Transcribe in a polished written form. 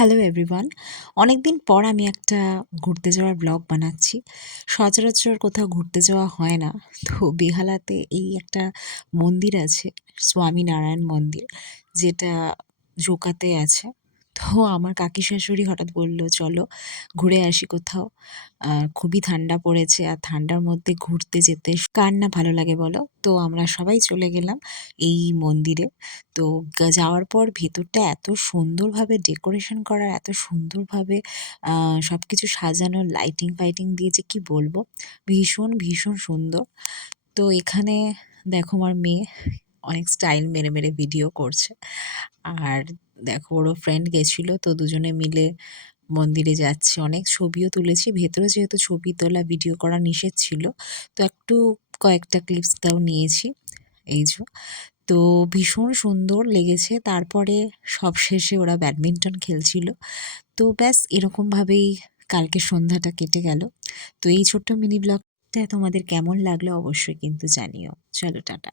Hello everyone. অনেকদিন পর আমি একটা ঘুরতে যাওয়ার ব্লগ বানাচ্ছি। সচরাচর কোথাও ঘুরতে যাওয়া হয় না। তো বেহালাতে এই একটা মন্দির আছে, স্বামীনারায়ণ মন্দির, যেটা জোকাতে আছে। তো আমার কাকি শাশুড়ি হঠাৎ বলল, "চলো ঘুরে আসি কোথাও।" খুবই ঠান্ডা পড়েছে আর ঠান্ডার মধ্যে ঘুরতে যেতে কার না ভালো লাগে বলো? তো আমরা সবাই চলে গেলাম এই মন্দিরে। তো যাওয়ার পর ভেতরটা এত সুন্দরভাবে ডেকোরেশন করা, এত সুন্দরভাবে আ সবকিছু সাজানো, লাইটিং-ফাইটিং দিয়ে যে কি বলবো? ভীষণ, ভীষণ সুন্দর। তো এখানে দেখো আমার মেয়ে অনেক স্টাইল মেরে, মেরে ভিডিও করছে। আর দেখো ওরও ফ্রেন্ড গেছিল। তো দুজনে মিলে মন্দিরে যাচ্ছি। অনেক ছবিও তুলেছি। ভেতরে যেহেতু ছবি তোলা, ভিডিও করা নিষেধ ছিল, তো একটু কয়েকটা ক্লিপস তাও নিয়েছি। এই তো ভীষণ সুন্দর লেগেছে। তারপরে সবশেষে ওরা ব্যাডমিন্টন খেলছিল। তো ব্যাস এরকমভাবেই কালকে সন্ধ্যাটা কেটে গেল। তো এই ছোট্ট মিনি ব্লগটা তোমাদের কেমন লাগলো অবশ্যই কিন্তু জানিও। চলো টাটা।